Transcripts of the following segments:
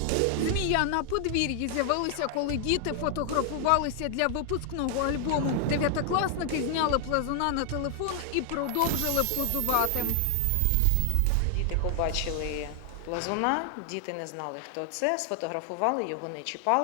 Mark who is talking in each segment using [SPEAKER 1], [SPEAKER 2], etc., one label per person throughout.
[SPEAKER 1] Змія на подвір'ї з'явилася, коли діти фотографувалися для випускного альбому. Дев'ятикласники зняли плазуна на телефон і продовжили позувати.
[SPEAKER 2] Діти побачили плазуна, діти не знали, хто це, сфотографували, його не чіпали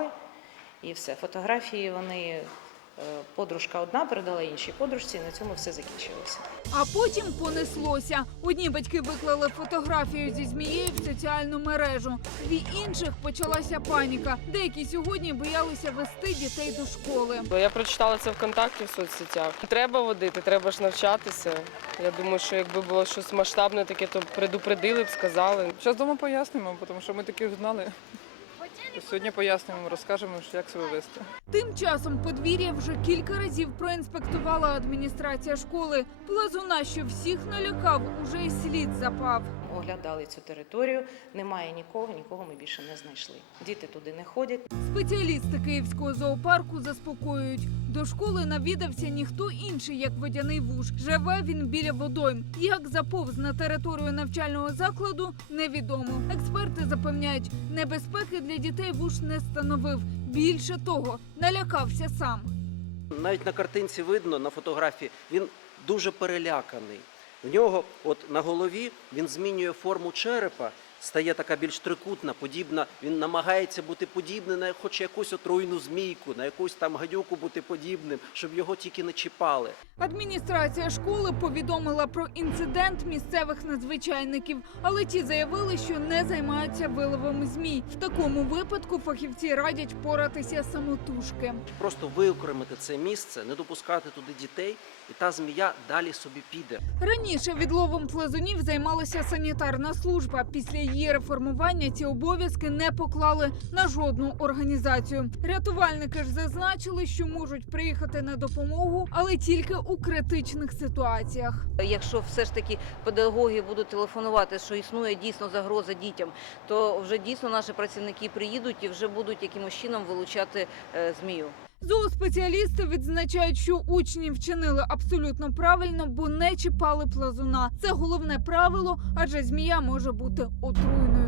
[SPEAKER 2] і все. Фотографії вони, подружка одна передала іншій подружці, і на цьому все закінчилося.
[SPEAKER 1] А потім понеслося. Одні батьки виклали фотографію зі змією в соціальну мережу. Від інших почалася паніка. Деякі сьогодні боялися вести дітей до школи.
[SPEAKER 3] Я прочитала це ВКонтакті в соцсетях. Треба водити, треба ж навчатися. Я думаю, що якби було щось масштабне таке, то предупредили б, сказали.
[SPEAKER 4] Зараз вдома пояснимо, тому що ми таких знали. Сьогодні пояснимо, розкажемо, як себе вести.
[SPEAKER 1] Тим часом подвір'я вже кілька разів проінспектувала адміністрація школи. Плазуна, що всіх налякав, уже й слід запав.
[SPEAKER 2] Оглядали цю територію, немає нікого ми більше не знайшли. Діти туди не ходять.
[SPEAKER 1] Спеціалісти Київського зоопарку заспокоюють. До школи навідався ніхто інший, як водяний вуж. Живе він біля водойм. Як заповз на територію навчального закладу, невідомо. Експерти запевняють, небезпеки для дітей вуж не становив. Більше того, налякався сам.
[SPEAKER 5] Навіть на картинці видно, на фотографії, він дуже переляканий. В нього от на голові він змінює форму черепа, стає така більш трикутна, подібна. Він намагається бути подібним на хоч якусь отруйну змійку, на якусь там гадюку бути подібним, щоб його тільки не чіпали.
[SPEAKER 1] Адміністрація школи повідомила про інцидент місцевих надзвичайників, але ті заявили, що не займаються виловом змій. В такому випадку фахівці радять поратися самотужки.
[SPEAKER 5] Просто виокремити це місце, не допускати туди дітей, і та змія далі собі піде.
[SPEAKER 1] Раніше відловом плазунів займалася санітарна служба. Після її реформування ці обов'язки не поклали на жодну організацію. Рятувальники ж зазначили, що можуть приїхати на допомогу, але тільки у критичних ситуаціях.
[SPEAKER 6] Якщо все ж таки педагоги будуть телефонувати, що існує дійсно загроза дітям, то вже дійсно наші працівники приїдуть і вже будуть якимось чином вилучати змію.
[SPEAKER 1] Зооспеціалісти відзначають, що учні вчинили абсолютно правильно, бо не чіпали плазуна. Це головне правило, адже змія може бути отруйною.